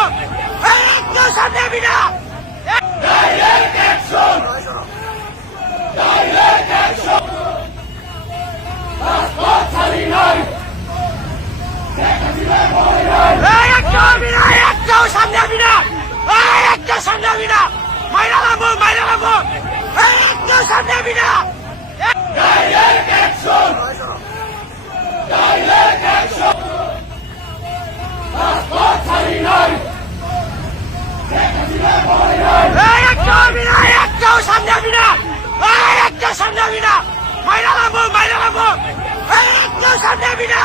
একটু সামনে যাবি না। ডাইরেক্ট অ্যাকশন, ডাইরেক্ট অ্যাকশন, রাজপথ ছাড়ি নাই। একটু সামনে যাবি না, একটু সামনে যাবি না, মাইরা লাবো, মাইরা লাবো, একটু সামনে যাবি না। ডাইরেক্ট অ্যাকশন, ডাইরেক্ট অ্যাকশন, রাজপথ ছাড়ি নাই। একটু সামনে যাবি না, একটু সামনে যাবি না, মাইরা লাবো, মাইরা লাবো, একটু সামনে যাবি না।